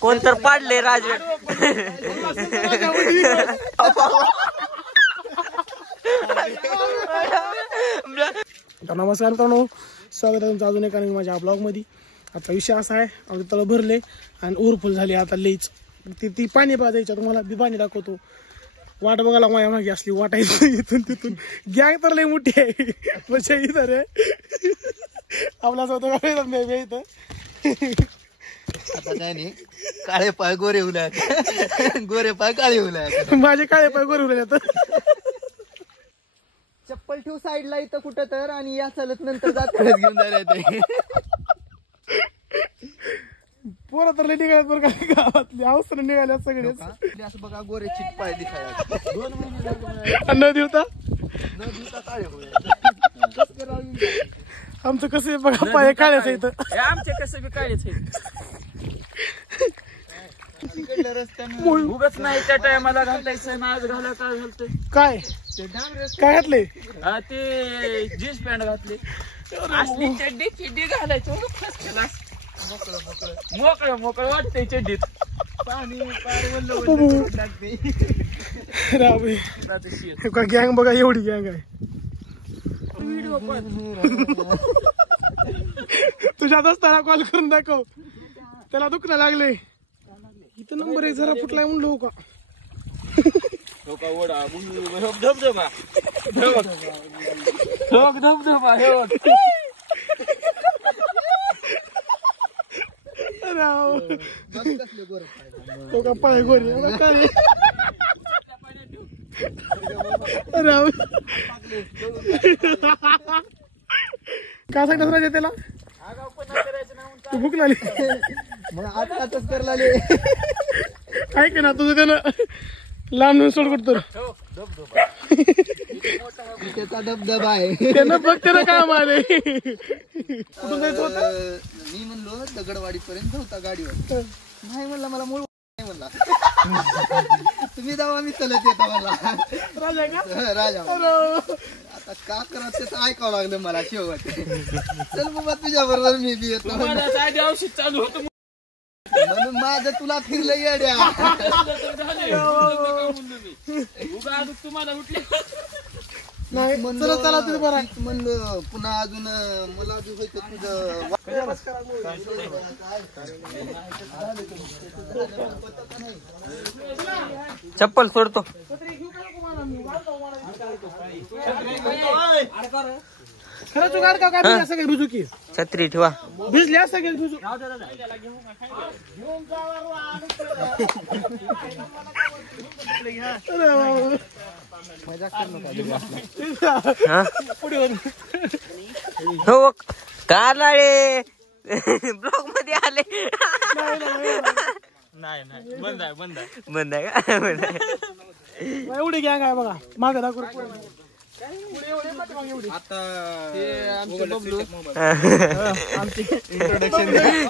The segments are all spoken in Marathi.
कोणतर पाडले राज. नमस्कार मित्रांनो, स्वागत आहे तुमचं अजून एका माझ्या ब्लॉग मध्ये. आता विषय असा आहे, आमचे तळ भरले आणि ओव्हरफुल झाली आता लईच. ती पाणी द्यायचं तुम्हाला बी पाणी दाखवतो. वाट बघायला माझ्या मागे असली वाट आहे इथून तिथून. गॅंग तर लई मोठी आहे म्हणजे इथं रे आपला स्वतः काय इथं. आता काय नाही, काळे पाय गोरे उला, गोरे पाय काळे उला. माझे काळे पाय गोरे उरले आता. चप्पल ठेव साईडला इथं कुठं तर, आणि या चालत नंतर जात घेऊन जायला येते. पोरं तर लई निघाल्यात बरं का गावातली, अवसर निघाल्यात सगळे. असं बघा गोरे चिक पाय दिसायला. 2 महिने न दिवता काळे होईल. आमचं कसं बघा पाय काळ्याच इथं. आमचे कसं बी काळेच रस्त्याने उगच नाही त्या टायमाला घालायचं ना, आज घाला काय घालतोय. काय काय घातले? ते जीन्स पॅन्ट घातली, असली चड्डी चिड्डी घालायचं. मोकळं मोकळं वाटतंय चड्डीत. पाणी पार लागते. गँग बघा, एवढी गँग आहे. तुझ्या दोस्ताला कॉल करून दाखव, त्याला दुखणं लागले. इथं नंबर 1 जरा फुटलाय म्हणलो का. धबधबा धबधबा तो का पाय गोरी काय काय सांगतात राजा त्याला? तू भूक लागली मग आताच करायला. ऐक ना, तुझं त्यानं लांब नेऊन सोड करतो. त्याचा धबधबा आहे. त्यानं बघ त्याला काम आले. कुठून जायचं होतं? मी म्हणलो दगडवाडी पर्यंत होता गाडीवर. नाही म्हणला, मला मूळ नाही म्हणला. तुम्ही जावा, मी चलत येतो मला. राजा का? राजा आता का करा त्याचं ऐकावं लागलं मला शेवट. चल बाबा तुझ्या बरोबर मी बी येतो. औषध चालू होतं म्हणून माझं तुला फिरलं येड्या. तुम्हाला उठले नाही चला चला तिथे बरं. म्हणलं पुन्हा अजून मला बी होतं तुझं. चप्पल सोडतो. खरं तू गाड का काय सगळे रुजू की छत्री ठेवा. भिजले असं सगळे रुजू. हो कारनाळे ब्लॉग मध्ये आले. नाही बंद आहे बंद आहे बंद आहे का? बंद आहे. एवढी गँग आहे बघा मागे दाखव.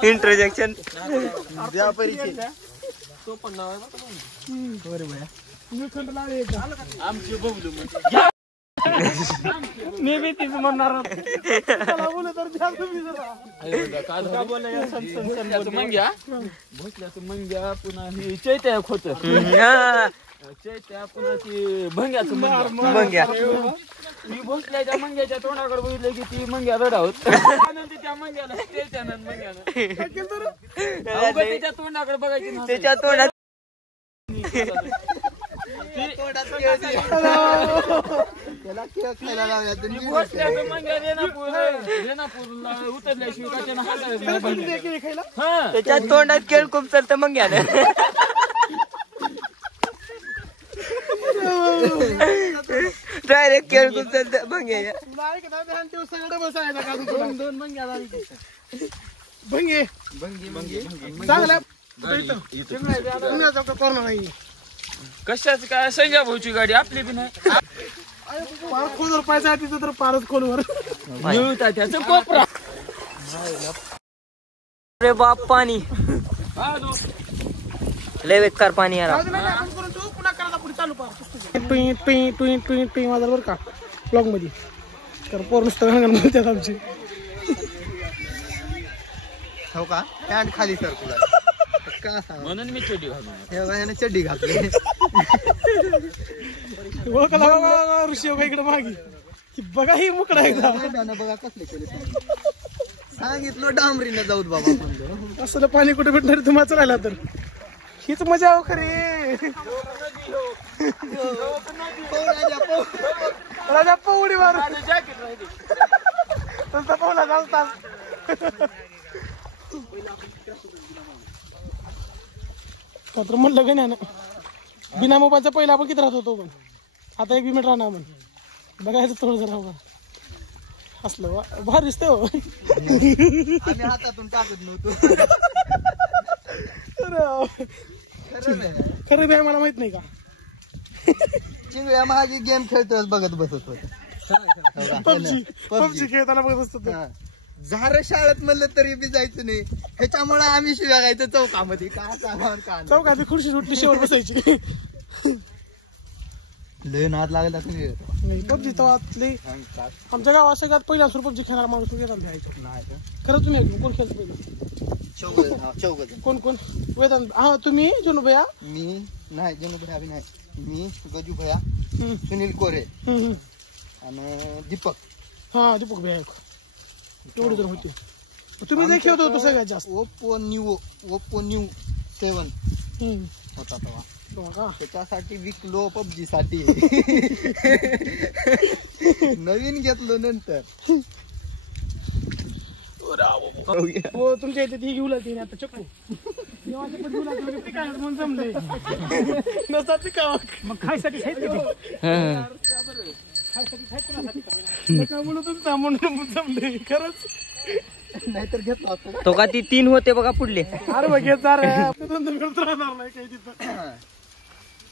इंट्रोडक्शन आमची बबलू मी बी तीच म्हणणार. मंग्या भोसल्याचं मंग्या, पुन्हा ही चैत्या खोत चैत्या, पुन्हा ती भंग्याचं मंग्या. मी भोसल्याच्या मंग्याच्या तोंडाकडे बघितलं की ती मंग्या रडा होत. त्या मंग्याला चैत्यानं मंग्यानं त्याच्या तोंडाकडे बघायची, त्याच्या तोंडात त्याच्या तोंडात केळ खूप चालतं मंग्यानं. डायरेक्ट केळ खूप चालतं मंग्या. भंगे चांगला कोरोना नाही. कशाच काय संजय भाऊची गाडी आपली बी नाही. पार खोलवर पाहिजे आहे तिथं तर पारच खोलवर त्याचं कोपरा. अरे बाप पाणी लय बेकार पाणी यार. माझा बरं का ब्लॉग मध्ये तर पोर नुसतं म्हणतात आमची. हो का पॅन्ट खाली सरकुला का सांग म्हणून मी चड्डी घालून हे बघा, ह्याने चड्डी घातली ऋषी इकडे मागे बघा ही मुकडा एकदा बघा कसले केले सांगितलं डांबरीनं जाऊत बाबा म्हणलं. असलं पाणी कुठे भेटणार तुम्हाला राहिला तर हीच मजा हो खरे राजा पौडी मार तसा पावला चालतात तर म्हणलं गण्या ना बिना मोबाईलचा पहिला आपण किती राहत होतो पण आता 1 मिनिट राहणार म्हण बघायचं थोडं जरा बघा असलं भारी दिसतं हो आम्ही हातातून टाकत नव्हतो खरं नाही मला माहित नाही का चिंगळ्या माझी गेम खेळतोय बघत बसत होत पबजी खेळताना बघत असतो झार शाळेत म्हणलं तरी बी जायचं नाही ह्याच्यामुळे आम्ही शिव्या गायचं चौकामध्ये काय सांगा का चौकात खुर्ची सुटली शेवट बसायची लय नाद लागला तुम्ही पबजी तवातले आमच्या गावात सगळ्यात पहिला सुरू पबजी खेळणार माणूस तू वेदांत द्यायचं नाही खरं तुम्ही कोण खेळतो पहिलं चौघ कोण कोण वेदांत हा तुम्ही जुनू भैया मी नाही जनू भैया बी नाही मी गजू भैया सुनील कोरे आणि दीपक हा दीपक भैया एवढे जण होते तुम्ही जे खेळत होतो सगळ्यात जास्त ओप्पो न्यू 7 होता तेव्हा त्याच्यासाठी विकलो पबजी साठी नवीन घेतलो नंतर हो तुमच्या इथे ती घेऊ लागते आता चक्कू म्हणून जमले नसतात पिकावं मग खायसाठी म्हणून जमले खरंच नाहीतर घेतला असतो तो का ती 3 होते बघा पुढले अरे बघ राहणार नाही काही तिथं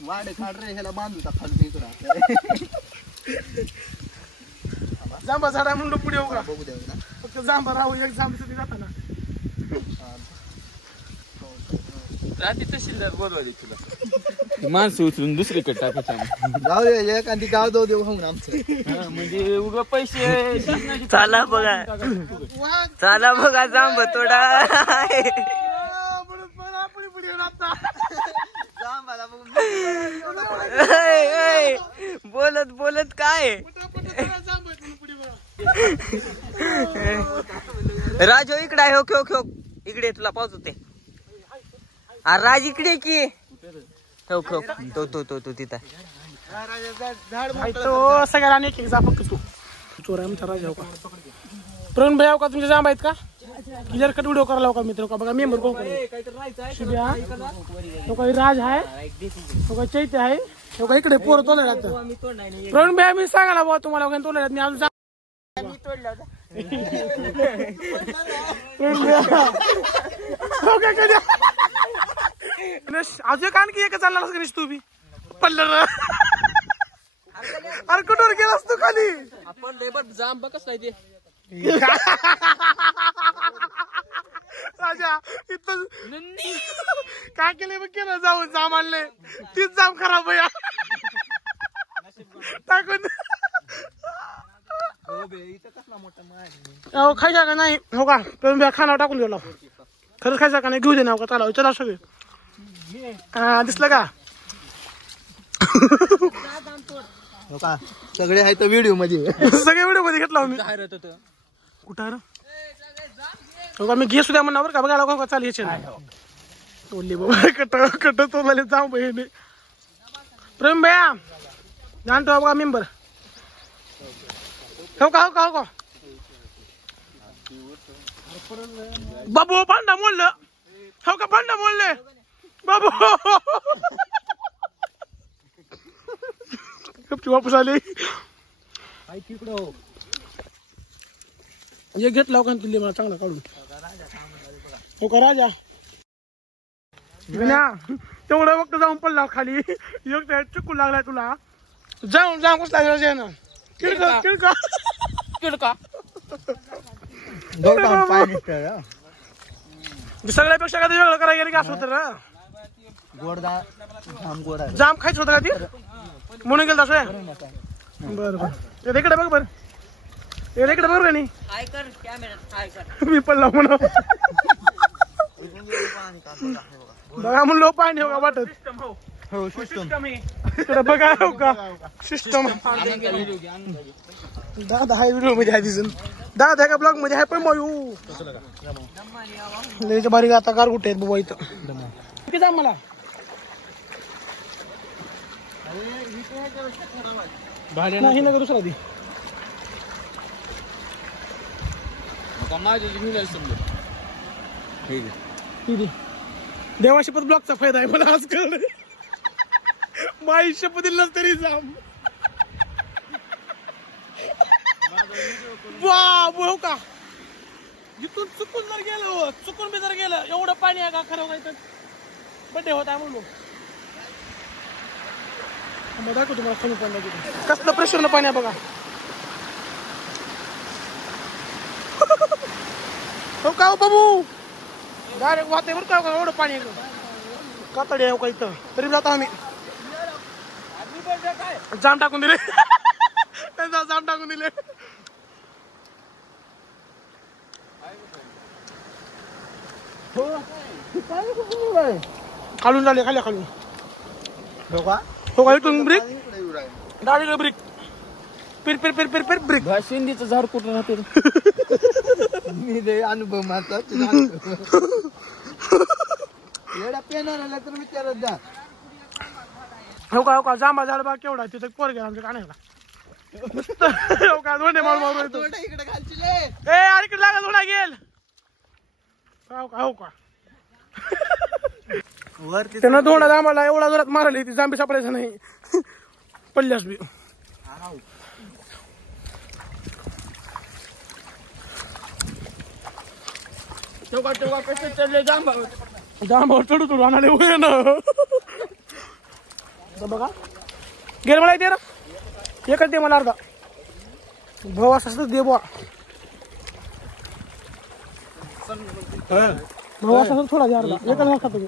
वाढ काढ रे ह्याला बांधू टाकतो इकडं जांबा झाडा म्हणून पुढे येऊ का बघू द्या ना फक्त जांबा राहू एक जांब जाताना रात्री तहसीलदार बोलवायची तुला माणसं उचलून दुसरीकडे टाकायचं जाऊ दे एखादी गाव जाऊ दे होऊन आमचं म्हणजे उगा पैसे चला बघा चला बघा जांब तोडा बोलत बोलत काय राजो इकडे आहे हो खेळ इकडे तुला पाहत होते राज इकडे की हो खेळ तो तिथं तो सगळ्यांना एक जापक तू चोर आहे आमचा राजा हो का प्रवीण भाई हो का तुमचे जांब आहेत का क्लिअर कट व्हिडिओ करायला हो का मित्र का बघा मेंबर कोण शिव्या तो काही राज आहे तो काही चैत्य आहे तो काही इकडे पोर तोलाय लागतं प्रवीण भाई मी सांगायला बाबा तुम्हाला वगैरे तोलाय मी अजून अजून कान की एक चालला गणेश तू बी पडलं अरे कुठवर गेलास तू खाली आपण लेबर जाम बघच नाही ते राजा इथं काय केलंय बघ केलं जाऊन जाम आणले तीच जाम खराब भैया टाकून खायचा का नाही हो का तुम्ही खानावर टाकून गेलो खरंच खायचा का नाही घेऊ दे ना का चाला चला सगळे दिसलं का हो का सगळे आहे तर व्हिडिओ मध्ये सगळे व्हिडिओ मध्ये घेतला मी कुठं हो का मी घे सुद्धा म्हणणार का बघायला का चाल याचे बोलली बाबा कट तो मला जाऊ बहिणी प्रेम भैया जाणतो बघा मेंबर हो का बाबू भांडा मोडलं हो का भांडा मोडले बाबू वापस आले हे घेतला का तुले मला चांगला काढून हो का राजा तेवढं वक्त जाऊन पडला खाली एक चुकू लागलाय तुला जाऊन कसं लागला राजा ना किडका सगळ्यापेक्षा कधी वेगळं करायला गेलं की असं होतं ना जाम खायचं होतं का ती म्हणून गेलं तसं बरं इकडे बघ बरं इकडे बघ नाही मी पडला म्हणून बघा म्हणलो पाणी हो का वाटत हो सिस्टम इकडे बघा हो का सिस्टम दादा हाय व्हिडिओ मध्ये आहे दिसून दादा का ब्लॉग मध्ये आहे पण मग लयच्या बारीक आता गारगुटे आहेत बाबा इथं किती जा मला नाही नका दुसरा दी माझ्या घेऊन समजा किती देवाशपथ ब्लॉगचा फायदा आहे मला आज कळलं माई शपथ दिलं तरी जाम हो का इथून चुकून जर गेलो चुकून बी जर गेलं एवढं पाणी आहे का खरं काय तर बड्डे होत आहे म्हणून मग दाखव तुम्हाला कमी पाणी कसलं प्रेशरनं पाणी आहे बघा हो का हो बाबू डायरेक्ट वाहते बरं का एवढं पाणी कातडी आहे का इथं तरी जातो आम्ही जाम टाकून दिले जाम टाकून दिले खालून झाले खाली खालून हो का इथून ब्रिक डाळीला ब्रिक पिर पिर पिर पिर पिर ब्रिक शेंडीचं झाड कुठं राहते मी दे अनुभव माझा एवढा पेनार आला तर विचारत जा हो का जांभा झाड बा केवढा तिथं पोर गेला आमच्या कानाला हो का दोन्ही माल मारू इकडे घालची ए अरे इकडे लागा थोडा गेल हो का वरती त्यानं दोंडा जांभाला एवढा जोरात मारली ती जांबी सापडायचं नाही पडल्यास बी तेव्हा कसं चालले जांभावर चढू आणाले होय ना बघा गेल मला इथे ना एकच दे मला अर्धा भाऊ असं दे बुवा भाऊ असं थोडा दे अर्धा एकच घास खातो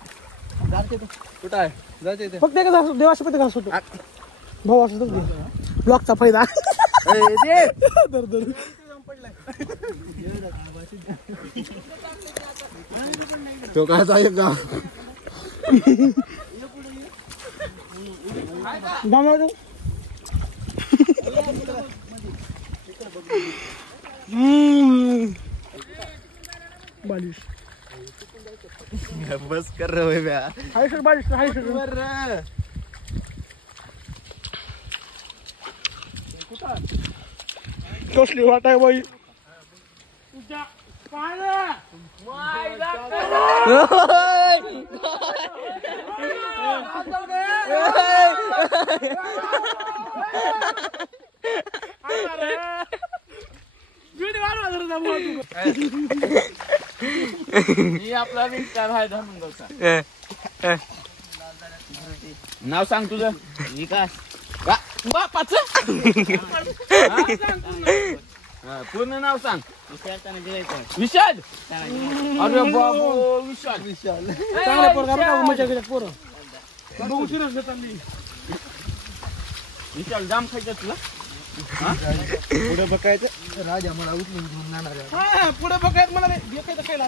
कुठं आहे जायचं ते फक्त एकच घास देवाशी पण घास होतो भाऊ असं दे ब्लॉकचा फायदा दर दर तो काय जाईल का बालिश बस कर रहे भैया हाय सर बालिश हाय सर कसली वाट आहे बाई आपला विस्तार आहे धर्मंगलचा नाव सांग तुझं विकास बापाच पूर्ण नाव सांग विशाल अरे बाबू विशाल चांगल्या पोरगा मजा केल्या पोरं बघू सिरियस घेतली विशाल जाम खायचं तुला पुढे बघायचं राजा मला उचलून घेऊन जाणार आहे पुढे बघायत मला खायला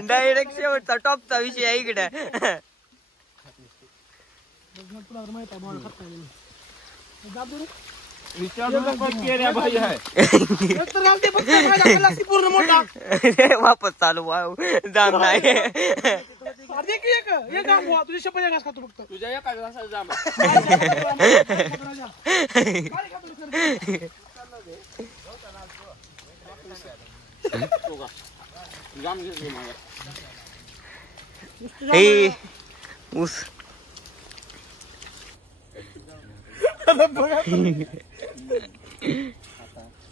डायरेक्ट शेवटचा टॉपचा विषय आहे इकडे भाई आहे पूर्ण मोठा वापस चालू जाम नाही तुझ्या शपथ घास खातो फक्त तुझ्या एका घासाला जाम जाम घेतली मला ऊस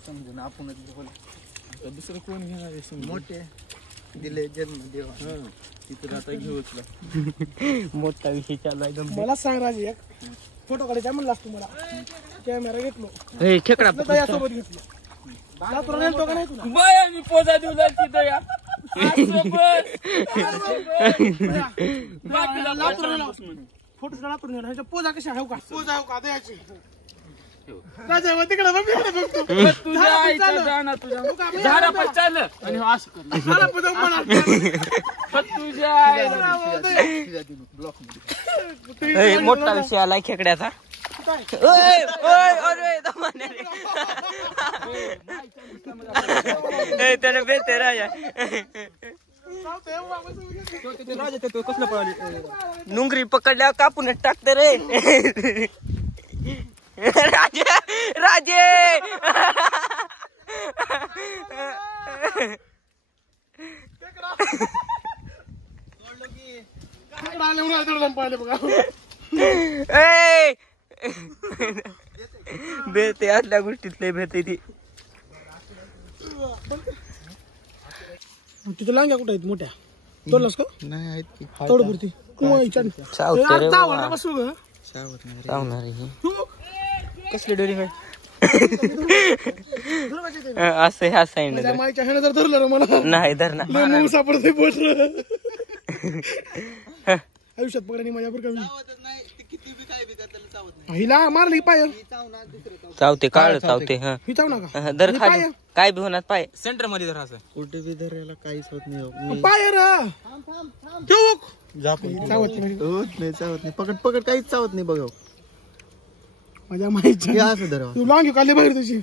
समजून आपणच बोल दुसरं कोण घेणार आहे मोठे दिले जन्म देवा तिथं आता घेऊच मोठा विषय चालू आहे मला सांग राजे एक फोटो काढायचा म्हणलास तू मला कॅमेरा घेतलो खेकडा दयासोबत घेतलो लातूरला नेलतो का नाही तुला बाया मी पोजा देऊ जायची दया लातूरला फोटो लातूर नेला ह्याच्या पोजा कशा हो का पोजा हो का दयाची राजा मग तिकडे बघ, तिकडे बघतो. तुझ्या आईचा दाना तुझ्या झाडापाशी चाललं आणि हो असं करलं. मला पण जाऊ म्हणा. तुझ्या आईला ब्लॉक मध्ये ए, मोठा विषय आलाय खेकड्याचा. ओय, ओय, अरे दमाने रे. ए, त्याने बेते राजा. नुंगरी पकडल्या कापून टाकते रे. राजे राजे पाहिले बघा. ए बेते असल्या गोष्टीत लय भेटे ती. तिथं लांग्या कुठे आहेत मोठ्या तोडलास का नाही आहेत की तेवढं भरती चावते रे बाबा. बसू ग चावणार आहे. कसली डोरी काय असं ह्या साईड माईच्या ह्यानं जर धरलं रे मला नाही धरणार. लय मऊ सापडते बोट. आयुष्यात पकडा माझ्या बरं का नाही ते किती बी काय बी त्याला चावत नाही. हिला मारली पाय चावणार दुसरं चावते काळ चावते. हा ही चाव नका दर खाली काय बी होणार पाय. सेंटर मध्ये धर असं. कुठे बी धरायला काहीच होत नाही. पाय रा ठेवूक चावत नाही. पकड पकड काहीच चावत नाही बघा. माझ्या माईच्या असं धरा तू लांगी काढली बाहेर तुझी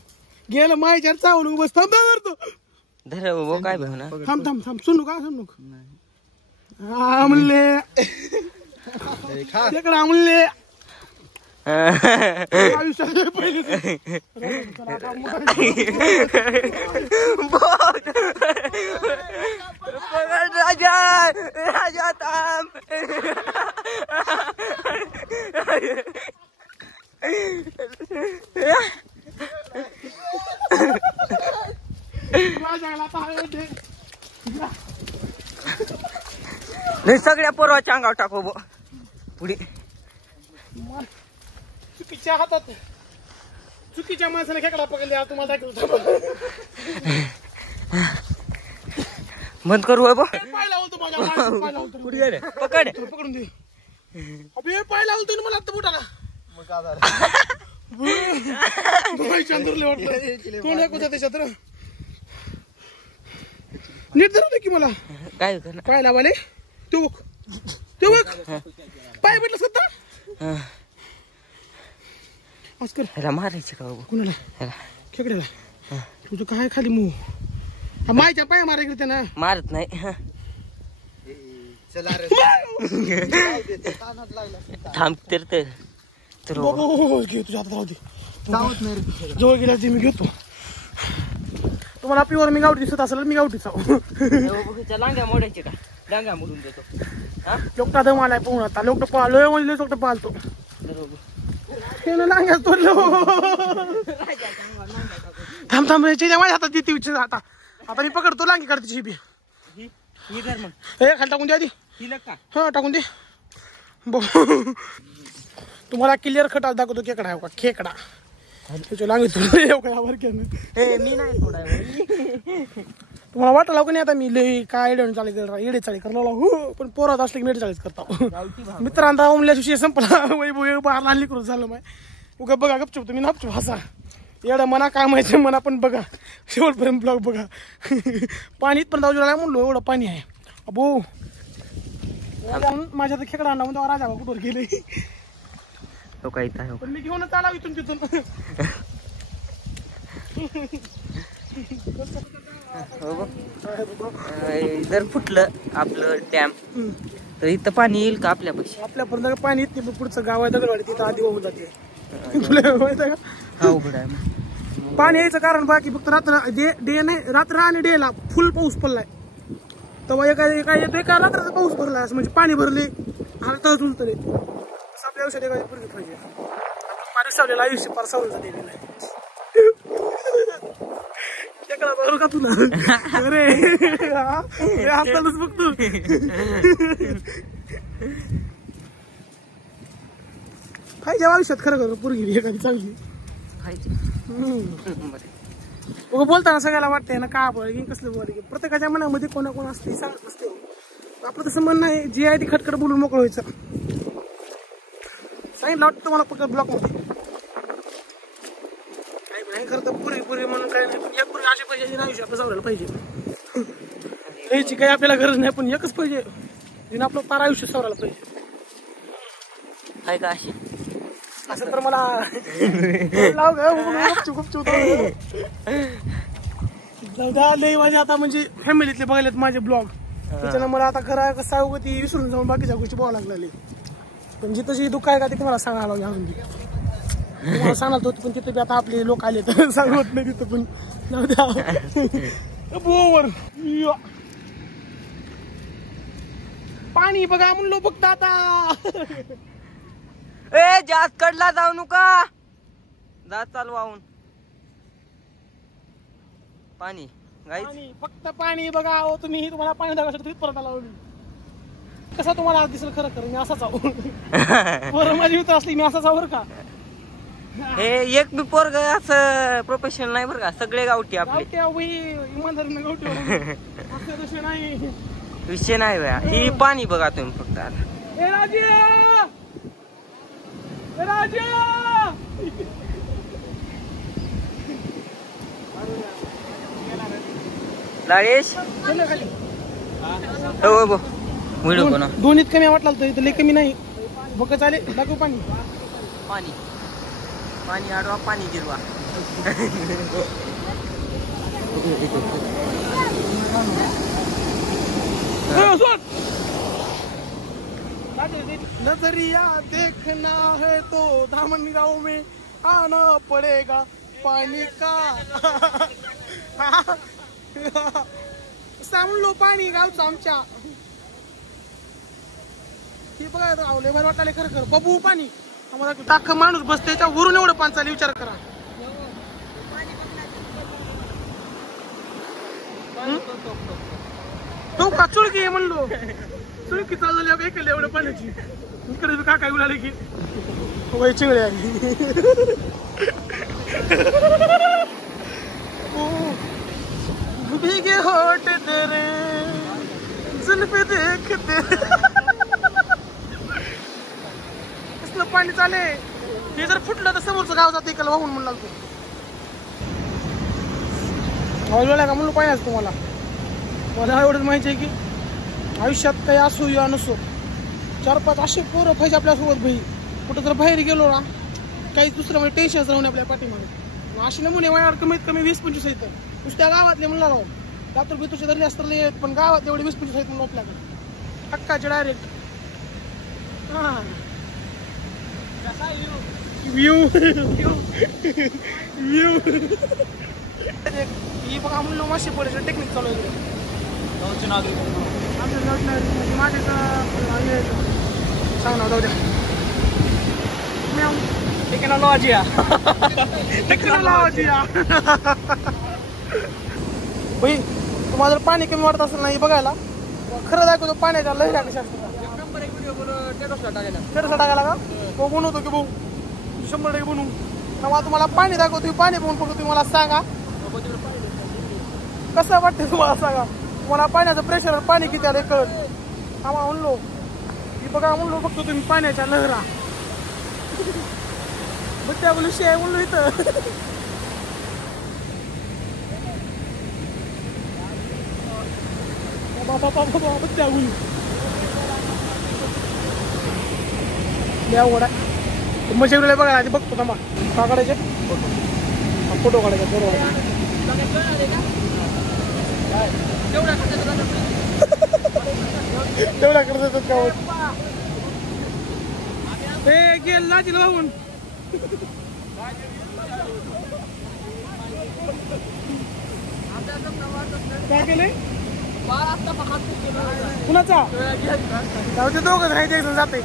गेलं माईच्या चावलं बस थांब तो धर बाबा काय बी होणार. थांब थांब थांब सुनू का सुनू म्हणले तिकडे म्हणले आयुष्यात पहिले राजा राजा थांब. नाही सगळ्या पोराच्या अंगावर टाकू बो पुढे. चुकीच्या हातात चुकीच्या माणसाने खेकडा पकडले तुम्हाला दाखवतो. बंद करू बो. पाय लावतो माझ्या माणसाला, पाय लावतो. पुढे रे पकड. पकडून दे. अबे पाय लावतो ना मला आता बुटाला. चंद्रले वाटलं कोण ऐकू त्याच्यात रे. नीट धरलं की मला काय करणार. पाय लावाले तो बघ तो बघ पाय भेटला सध्या कर. ह्याला मारायचं का बाबा. कुणाला ह्याला खेकड्याला तुझं काय खाली मूव हा मायच्या पाय मारा गेले ना. मारत नाही. हा. चला रे थांब तर तर घे तुझ्या हातात राहू दे. चावत नाही रे. जवळ गेला ते मी घेतो. तुम्हाला पिवर मी गावठी दिसत असेल मी गावठी चाव. लांग्या मोडायचे का. लांग्या मोडून देतो. लोकटा दम आलाय पोहून आता लोक पाहलोय म्हणजे लोक पाहतो लांग्या तोडलो. थांब थांब माझ्या हातात देते विचार आता आता मी पकडतो लांगी काढते शिबी. हे खाली टाकून दे आधी. हा टाकून दे. तुम्हाला क्लिअर खटा दाखवतो खेकडा आहे का खेकडा त्याच्या लांगी मी नाही तुम्हाला वाटलं लावू का नाही आता मी लई काय येडे चाळी करला हो पण पोरात असले की मेडे चाळीच करता. मित्रांना ओमल्या दिवशी संपला वैभव बाहेर आणली करून झालं माय उगा बघा गपचूप तुम्ही नापचूप हसा येडं मना काय माहिती मना पण बघा शेवटपर्यंत ब्लॉग बघा. पाणीत पण जाऊ लागला म्हणलो एवढं पाणी आहे अबो माझ्या तर खेकडा आणला म्हणून राजा कुठवर गेले पण मी घेऊनच आला इथून तिथून. जर फुटलं आपलं डॅम तर इथं पाणी येईल का आपल्यापाशी. आपल्यापर्यंत पाणी येत नाही पुढचं गाव आहे दगडवाडी तिथं आधी वाहून जाते. तुला माहिती आहे का अवघड आहे. पाणी यायचं कारण बाकी फक्त रात्र डे नाही रात्र आणि डेला फुल पाऊस पडलाय तेव्हा एका येतोय का रात्राचा पाऊस भरलाय असं म्हणजे पाणी भरले आणि तळ उलतले आपल्या आयुष्यात एखादी पूर्वी पाहिजे. पाणी आयुष्य फार सावलं झालेलं आहे. बरोबर का तुला अरे हातालाच बघतो. पाहिजे आयुष्यात खरं खरं पोरगी एखादी चांगली बोलताना सगळ्याला वाटतंय ना का बोल कसलं बोल प्रत्येकाच्या मनामध्ये कोणा कोण असते सांगत नसते. आपलं तसं म्हणणं आहे जी आहे ती खटखट बोलून मोकळं व्हायचं. सांगितलं वाटतं तुम्हाला कुठं ब्लॉक मध्ये खरं तर पुरी म्हणून काय नाही, पण एक पुरी अशी पाहिजे आयुष्य आपलं सावरायला पाहिजे. याची काही आपल्याला गरज नाही, पण एकच पाहिजे जिने आपलं तार आयुष्य सावरायला पाहिजे. आहे का अशी? असं तर मला लाव गुपचूप लय माझे आता म्हणजे फॅमिलीतले बघायलेत माझे ब्लॉग, त्याच्यानं मला आता खरं कसं आहे ती विसरून जाऊन बाकीच्या गोष्टी बघावं लागले. पण जिथं दुःख आहे का ते तुम्हाला सांगायला लागले. अजून तुम्हाला सांगत होतं पण तिथं बी आता आपले लोक आले तर सांगत नाही तिथं पण जाऊ द्या. बोवर पाणी बघा म्हणलो फक्त आता. ए जास्त कडला जाऊ नका, जात चालू वाहून पाणी गाईच. पाणी फक्त पाणी बघा. अहो तुम्ही तुम्हाला पाणी दाखवायसाठी परत आला. कसा तुम्हाला आज दिसेल खरं खरं मी असाच आहो. बरं माझी मित्र असली मी असाच आवर का. हे एक बी पोरग असं प्रोफेशनल नाही बरं का, सगळे गावठी आपले. इमानदारीनं गावठी असं तसे नाही विषय नाही बया. ही पाणी बघा तुम्ही फक्त आता. ए राजा, ए राजा. लाळेश हो व्हिडिओ बनव. दोन्हीत कमी वाटला तर इथं लय कमी नाही. बघ चाले दाखव पाणी. पाणी पाणी आडवा पाणी गिरवा. नजरिया देखना है तो धामनगांव में आना पड़ेगा पाणी का. सांगलो पाणी गावचं आमच्या. हे बघा गावले बाहेर वाटायला खरं खरं बबू पाणी. आम्हाला टाक माणूस बसते त्याच्यावरून एवढं पाणी चालले विचार करा. तो का चुळकी म्हणलो चुळकी चालली ऐकलं एवढं पाण्याची. इकडे का काय उलाले की वय चिंगळे आहे. भीगे होठ तेरे जुल्फे देखते. कसलं पाणी चाले. हे जर फुटलं तर समोरचं गाव जाते इकडे वाहून म्हणला तू. आवडला का म्हणलं पाहिजे तुम्हाला. मला एवढंच माहिती आहे की आयुष्यात काही असो या नसो 4-5 असे पोरं पाहिजे आपल्यासोबत भाई. कुठं जर बाहेर गेलो ना काही दुसरं म्हणजे टेन्शन राहून आपल्या पाठीमध्ये असे नमुने वयावर कमीत कमी 20-25 आहेत. नुसत्या गावातले म्हणला राहून दातर बितूचे धरले असतात आहेत, पण गावात एवढे 20-25 आहेत म्हणून आपल्याकडे हक्काचे डायरेक्ट. व्ह्यू व्ह्यू ही बघा म्हणलं मासे पडायचं टेक्निक चालू आहे. माझे सांग ना जाऊ द्या. भाई तुम्हाला जर पाणी कमी वाटत असेल नाही बघायला खरं दाखवतो पाण्याच्या लहऱ्या कशा असतात. टेरेसला टाकायला का तो बनवतो की भाऊ 100% बनवू. तेव्हा तुम्हाला पाणी दाखवतो. पाणी बघून फक्त तुम्ही मला सांगा कसं वाटतं. तुम्हाला सांगा तुम्हाला पाण्याचं प्रेशर पाणी किती आलं कळत. आम्हा म्हणलो की बघा म्हणलो फक्त तुम्ही पाण्याच्या लहरा बट्ट्या बोलू शिवाय म्हणलो इथं. बट्ट्या बोलू आवड आहे. मजा बघा आधी बघतो थांबा. का काढायचे फोटो काढायचा बरोबर. तेवढा करत येतात का हे गेल लाजील वाहून. काय केले कुणाचा दोघच राहायचे एक जण जाते.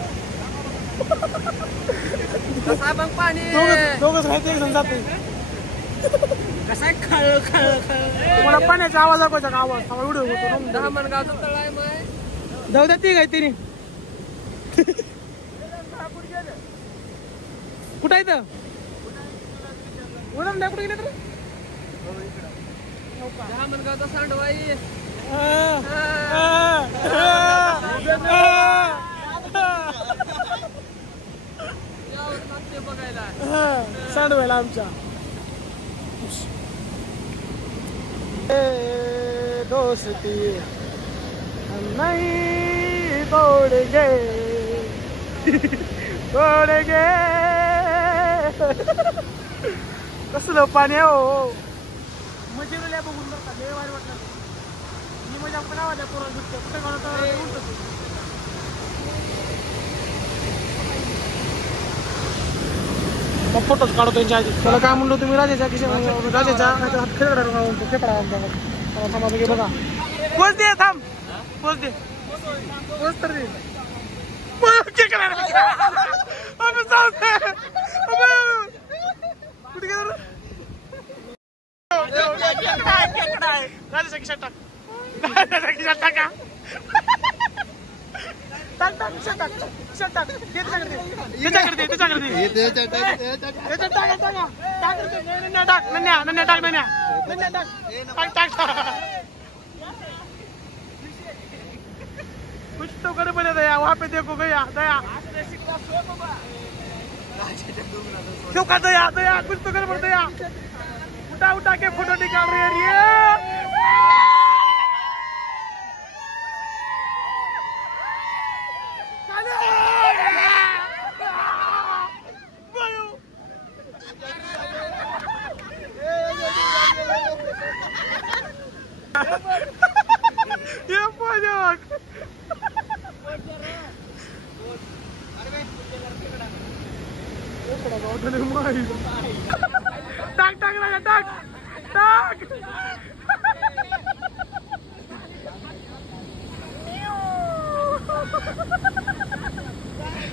दोघच राहायचे एक जण जाते. कसा खळ खळ खळ. मला पाण्याचा आवाज दाखवायचा का आवाज व्हिडिओ होतो. धामणगावचं तळ आहे मग. जाऊ द्या ती काय तिने कुठं आहे तर उडम कुठे गेले तर धामणगावचा सांडवाई. सांडवायला आमच्या दोस्ती नहीं तोड़ेंगे तोड़ेंगे. कसलं पाणी आहे हो. मजा बघून बरं का लय वाईट वाटलं. मी मजा पण आवाज आहे पोरं सुटतं कुठे गाणं फोटोच काढतो त्यांच्या आधी. मला काय म्हणलो तुम्ही राजाच्या खेकडा बघा. पोच दे थांब पोच दे पोच तर दे. कुठे गेला राजाच्या खिशात टाक. राजाच्या खिशात टाका. टाक टाक खिशात टाक खिशात टाक. त्याच्याकडे कुछ तो कर बने दया वहाँ पे देखो गया दया क्यों का दया दया कुछ तो कर बन दया. उठा उठा के फोटो निकाल रही है. टाक टाक ना टाक टाक.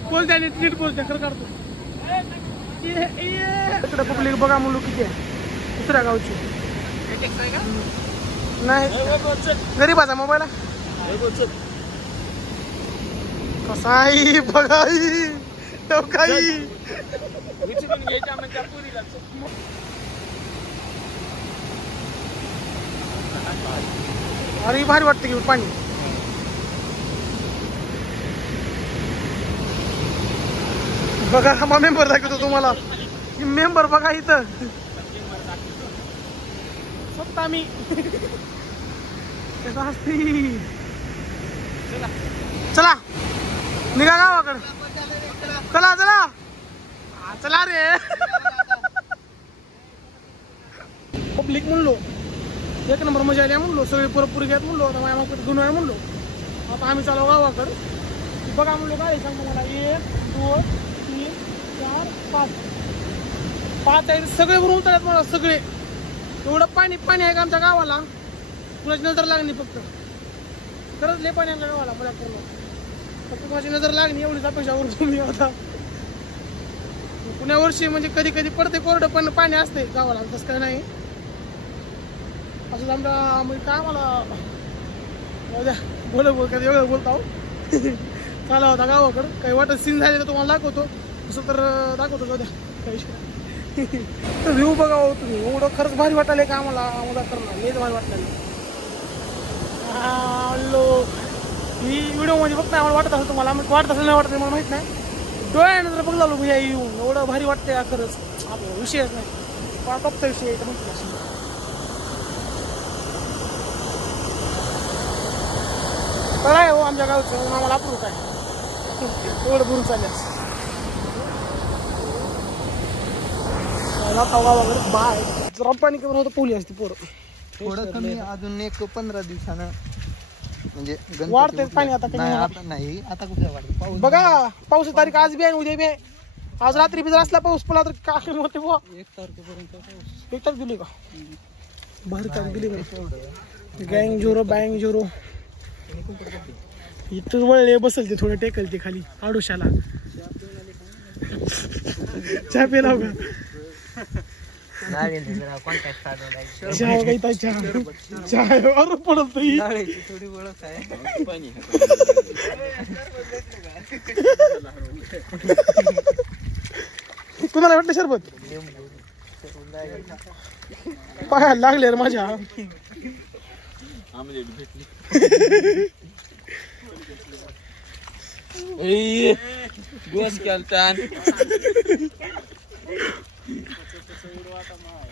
बोल द्या नीट बोल द्या खरं काढतो. इकडे पब्लिक बघा म्हणलो किती आहे दुसऱ्या गावची. नाही गरीबाचा मोबाईल कसा आहे बघाई काही. अरे भारी वाटतं की पाणी. बघा हा मेंबर दाखवतो तुम्हाला. मेंबर बघा इथं स्वतः मी. चला निघा गावाकडे. चला चला चला रे. पब्लिक म्हणलो एक नंबर मजा आली म्हणलो. सगळे पुरपुरी घेत म्हणलो. आता माझ्या गुन्हा आहे म्हणलो. आता आम्ही चालू गावाकडे. बघा म्हणलो काय सांगतो मला 1 2 3 4 5 5 आहे. सगळे भरून उतरत मला सगळे. एवढं पाणी पाणी आहे का आमच्या गावाला. कुणाची नजर लागली फक्त. खरंच लय पाणी आमच्या गावाला. मला पूर्ण फक्त माझी नजर लागली एवढीच अपेक्षा करू तुम्ही. आता पुण्या वर्षी म्हणजे कधी कधी पडते कोरडं पण पाणी असते गावाला. तसं काय नाही. असं आमच्या म्हणजे काय मला बोल कधी वेगळं बोलतो. चाला होता गावाकडं. काही वाटत सीन झाले तर तुम्हाला दाखवतो. असं तर दाखवतो जाऊ द्या काही विषय. व्ह्यू बघा हो तुम्ही. एवढं खरंच भारी वाटायला का आम्हाला मजा करणार. लयच भारी वाटलं. ही व्हिडिओ म्हणजे फक्त आम्हाला वाटत असेल तुम्हाला वाटत असेल नाही वाटत मला माहित नाही. डोळ्याने जर बघ झालो भैया येऊन एवढं भारी वाटतंय खरंच. आपला विषयच नाही. टॉपचा विषय आहे म्हणतो. काय हो आमच्या गावचं आम्हाला अप्रूव काय एवढं भरून चालल्यास. गावाकडे बाय जर पाणी कमी होतं पोली असते पोरं. थोडं कमी अजून एक 15 दिवसानं म्हणजे वाढते पाणी. आता आता नाही आता कुठे वाढत पाऊस. बघा पाऊस तारीख आज बी आहे उद्या बी आहे. आज रात्री बी असला पाऊस पडला तर काय होते. 1 तारखेपर्यंत पाऊस. 1 तारीख दिली का भारी तारीख दिली का. गँग झोरो बँग झोरो इथं वळले बसल ते थोडं टेकल ते खाली आडुशाला. चहा पेला का चहा पडत थोडी ओळख आहे. कुणाला वाटलं शरबत पायाला लागले रे माझ्या.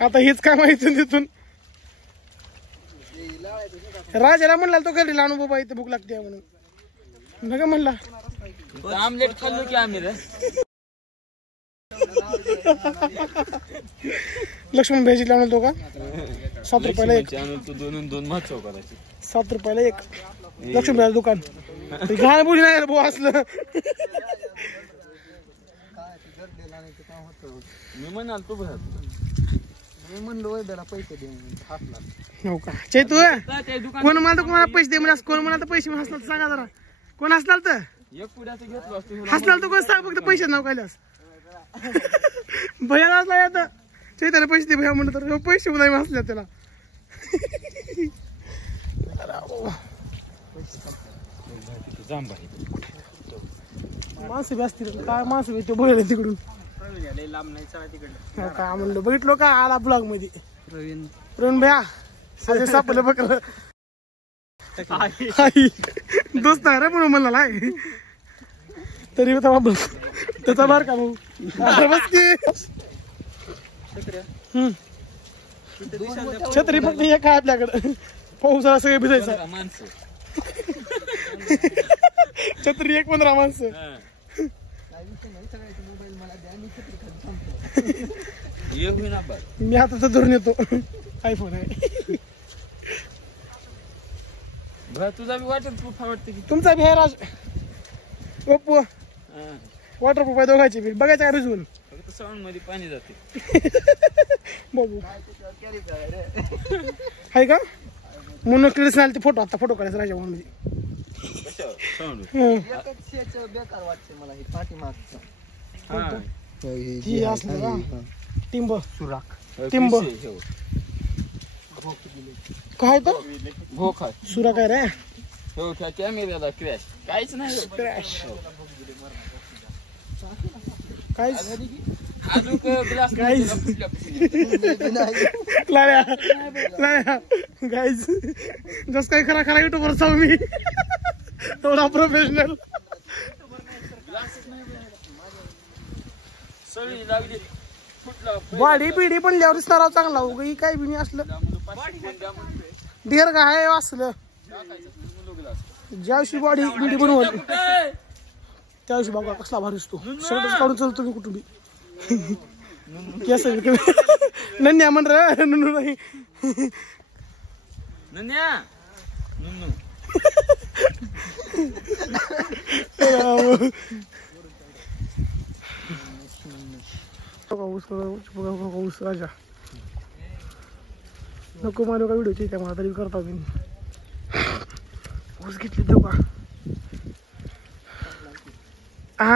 आता हेच काय माहिती तिथून राजाला म्हणला तो घरी आणू बाबा इथे भूक लागते म्हणून नका म्हणला आमलेट खाल्लो की आम्ही रे. लक्ष्मण भाजी लावून तो का 7 रुपयाला एक. तू 2 मागचो करायची 7 रुपयाला एक लक्ष्मण भाजी दुकान. घाण बुडी नाही भाऊ असलं. मी म्हणाल तू भर मी म्हणलो वैद्याला पैसे दे हसला. हो का चैतू कोण म्हणतो कोणाला पैसे दे म्हणजे कोण म्हणाल पैसे हसला तर सांगा जरा कोण हसलाल तर एक पुढ्याचं घेतलं असतं हसलाल तर कोण सांग फक्त पैसे नाव कायलास. भैया हसला आता चैताला पैसे दे भैया म्हणलं तर पैसे नाही हसल्या त्याला. माणसं बी असतील काय माणसं बी ते बोलले तिकडून काय म्हणलं बघितलो का आला ब्लॉग मध्ये प्रवीण भैया साधे सापडलं बकरं. दोस्त आहे रे म्हणून म्हणला नाही तरी त्याचा बार का भाऊ बस की. छत्री फक्त एक आहे आपल्याकडं पाऊस सगळे भिजायचं. माणसं छत्री 15 माणसं. मोबाईल मला द्या मी छत्री खाली थांबतो. ये होईना बघ मी हातात धरून येतो. आयफोन आहे तुझा बी वाटेल प्रूफ आवडते की तुमचा बी आहे राज ओप्पो वॉटरप्रूफ आहे दोघांची बी बघायचं आहे रुजवून. फक्त साऊंड मध्ये पाणी जाते बघू आहे का म्हणून क्लिअर नाही ते फोटो आता फोटो काढायचा राजा मध्ये. साऊंड बेकार वाटते मला ही पाठीमागचं. ही असलं का टिंब सुराख टिंब काय तर भोक सुरा काय रे हो का कॅमेऱ्याला क्रॅश काहीच नाही क्रॅश काय अजून ग्लास गाईज जस काही खरा खरा युट्यूबर जाऊ मी एवढा प्रोफेशनल. सगळी लागली वाडी पिढी पण लिहावर दिसणार चांगला हो गई काय बी नाही असलं ढेर काय असलं ज्याविषयी बॉडी बिडी बनवल त्याविषयी बघा कसला भारी असतो. शर्टच काढून चल तुम्ही कुठून बी केस नन्या म्हण रे नुनू नाही नन्या नुनू राजा नको मारू का व्हिडिओ ठीक आहे मला तरी करता मी ऊस घेतली देऊ का. हा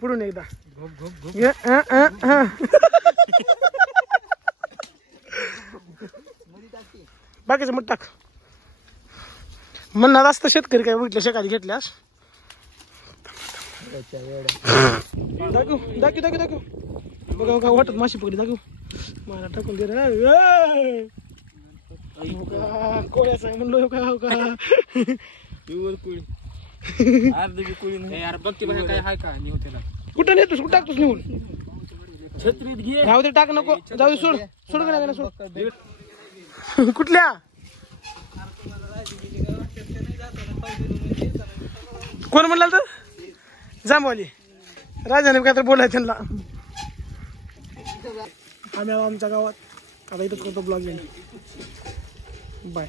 पुढून एकदा बाकीचं मग टाक म्हणणार असतं शेतकरी काय बघितलं शेकारी घेतल्यास दाखव दाखव दाखव दाखव बघा बघा वाटत माशी पकडी दाखव मला टाकून दे रे कोळ्या सांग म्हणलो का हो का प्युअर कुळी अर्धी कुळी नाही यार बघ की बघा काय हाय का नेऊ त्याला कुठं नेतोस कुठं टाकतोस निघून छत्रीत घे राहू दे टाक नको जाऊ दे सोड सोड का नाही सोड कुठल्या कोण म्हणला तर जांभवाली राजाने काय तर बोलायचं त्यांना. आम्ही आमच्या गावात आता इथंच करतो ब्लॉगिंग बाय.